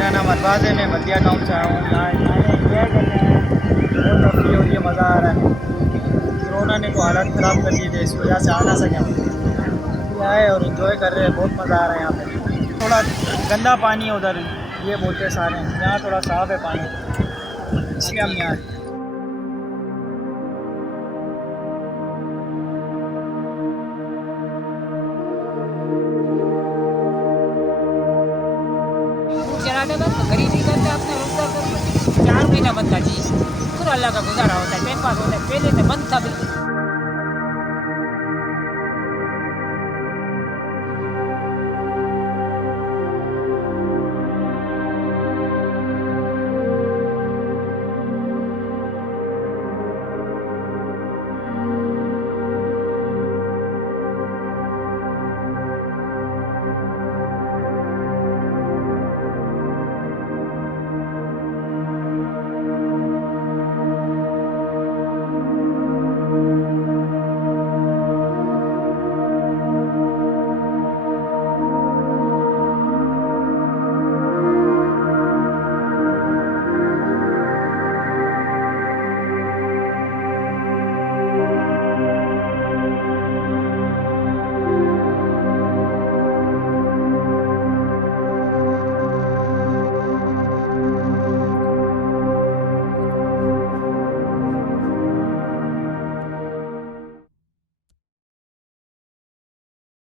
मेरा नाम अरबाज़ है, मैं बल्दिया टाउन से आया हूँ। यहाँ एंजॉय करने आए हैं, बहुत तफरी हो रही है, मज़ा आ रहा है। कोरोना ने तो हालत ख़राब कर दिए थे, इस वजह से आ ना सके हम। अभी आए और एंजॉय कर रहे हैं, बहुत मज़ा आ रहा है यहाँ पे। थोड़ा गंदा पानी है उधर, ये बोलते सारे हैं, यहाँ थोड़ा साफ़ है पानी, इसलिए हम यहाँ आए। चलाने में तो गरीबी करते अपने रोजगार करते 4 महीना बंद था जी। फिर अल्लाह का गुजारा होता है, टाइम पास होता है। पहले तो बंद था बिल्कुल।